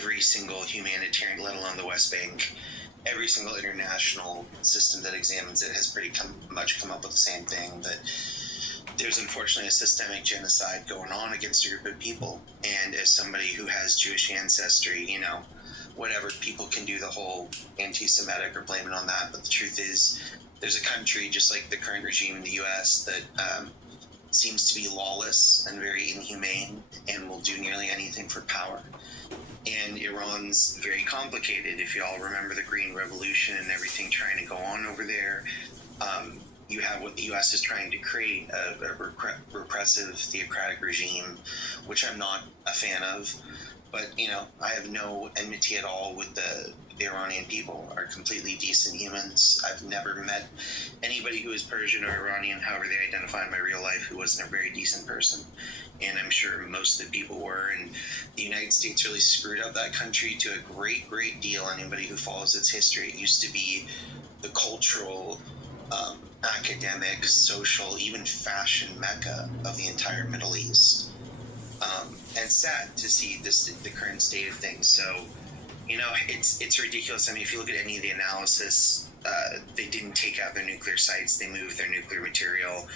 every single humanitarian, let alone the West Bank, every single international system that examines it has pretty much come up with the same thing, that there's unfortunately a systemic genocide going on against a group of people. And as somebody who has Jewish ancestry, whatever, people can do the whole anti-Semitic or blame it on that, but the truth is there's a country, just like the current regime in the U.S., that seems to be lawless and very inhumane and will do nearly anything for power. And Iran's very complicated. If you all remember the Green Revolution and everything trying to go on over there, you have what the U.S. is trying to create, a repressive, theocratic regime, which I'm not a fan of. But, I have no enmity at all with the Iranian people. Are completely decent humans. I've never met anybody who is Persian or Iranian, however they identify in my real life, who wasn't a very decent person. And I'm sure most of the people were. And the United States really screwed up that country to a great, great deal. Anybody who follows its history, it used to be the cultural, academic, social, even fashion mecca of the entire Middle East. And it's sad to see the current state of things. So, it's ridiculous. I mean, if you look at any of the analysis, they didn't take out their nuclear sites. They moved their nuclear material.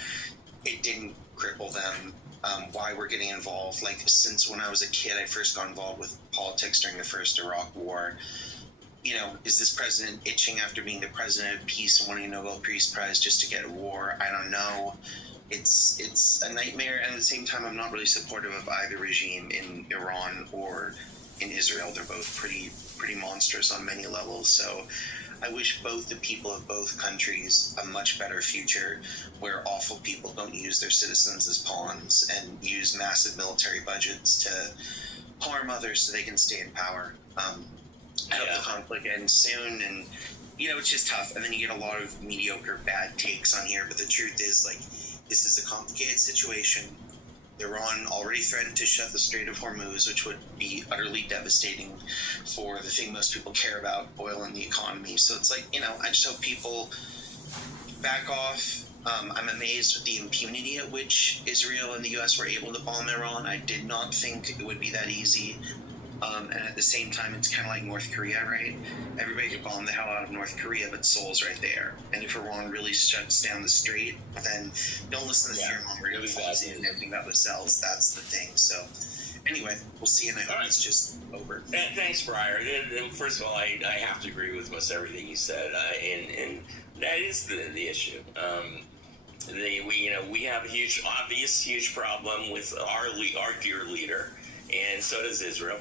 It didn't cripple them. Why we're getting involved, like, since when I was a kid, I first got involved with politics during the first Iraq War. Is this president itching after being the president of peace and winning a Nobel Peace Prize just to get a war? I don't know. It's a nightmare, and at the same time, I'm not really supportive of either regime in Iran or in Israel. They're both pretty monstrous on many levels. So I wish both the people of both countries a much better future, where awful people don't use their citizens as pawns and use massive military budgets to harm others so they can stay in power. I hope the conflict ends soon, and it's just tough. And then you get a lot of mediocre, bad takes on here. But the truth is, like, this is a complicated situation. Iran already threatened to shut the Strait of Hormuz, which would be utterly devastating for the thing most people care about, oil and the economy. So it's like, I just hope people back off. I'm amazed with the impunity at which Israel and the U.S. were able to bomb Iran. I did not think it would be that easy. And at the same time, it's kind of like North Korea, right? Everybody could bomb the hell out of North Korea, but Seoul's right there. And if Iran really shuts down the strait, then don't listen to the fear-mongering and everything about themselves. That's the thing. So anyway, we'll see, and I hope it's just over. Thanks, Briar. First of all, I have to agree with most everything you said, and that is the issue. We have a huge problem with our dear leader, and so does Israel.